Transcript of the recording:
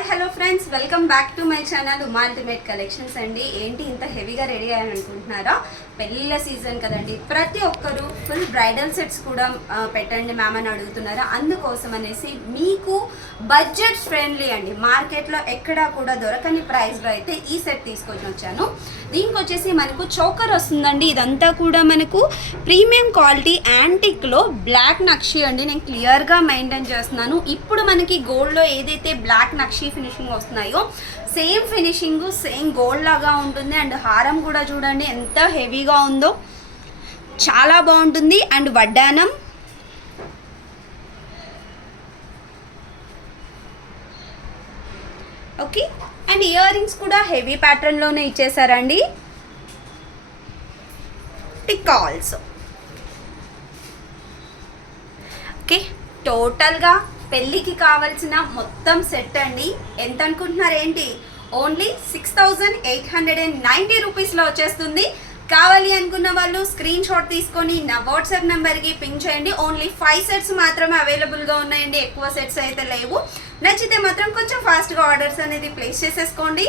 Hi hello friends, welcome back to my channel Uma ultimate collections అండి. ఏంటి ఇంత హెవీగా రెడీ అయ్యాను అనుకుంటున్నారా? పెళ్ళిళ్ళ సీజన్ కదండి, ప్రతి ఒక్కరు ఫుల్ బ్రైడల్ సెట్స్ కూడా పెట్టండి మ్యామ్ అని అడుగుతున్నారా. అందుకోసం అనేసి మీకు బడ్జెట్ ఫ్రెండ్లీ అండి, మార్కెట్లో ఎక్కడా కూడా దొరకని ప్రైస్లో అయితే ఈ సెట్ తీసుకొని వచ్చాను. దీనికి వచ్చేసి మనకు చోకర్ వస్తుందండి. ఇదంతా కూడా మనకు ప్రీమియం క్వాలిటీ యాంటిక్లో బ్లాక్ నక్షి అండి. నేను క్లియర్గా మెయింటైన్ చేస్తున్నాను. ఇప్పుడు మనకి గోల్డ్లో ఏదైతే బ్లాక్ నక్షి ఫినిషింగ్ వస్తున్నాయో సేమ్ ఫినిషింగ్ సేమ్ గోల్డ్ లాగా ఉంటుంది. అండ్ హారం కూడా చూడండి ఎంత హెవీగా ఉందో, చాలా బాగుంటుంది. అండ్ వడ్డానం, ఓకే. అండ్ ఇయర్ రింగ్స్ కూడా హెవీ ప్యాటర్న్లోనే ఇచ్చేసారండి. టిక్ ఆల్సో, ఓకే. టోటల్గా పెళ్ళికి కావాల్సిన మొత్తం సెట్ అండి. ఎంత అనుకుంటున్నారు ఏంటి? ఓన్లీ 6,890 రూపీస్లో వచ్చేస్తుంది. కావాలి అనుకున్న వాళ్ళు స్క్రీన్ షాట్ తీసుకొని నా వాట్సాప్ నెంబర్కి పింక్ చేయండి. ఓన్లీ 5 సెట్స్ మాత్రమే అవైలబుల్గా ఉన్నాయండి, ఎక్కువ సెట్స్ అయితే లేవు. నచ్చితే మాత్రం కొంచెం ఫాస్ట్గా ఆర్డర్స్ అనేది ప్లేస్ చేసేసుకోండి.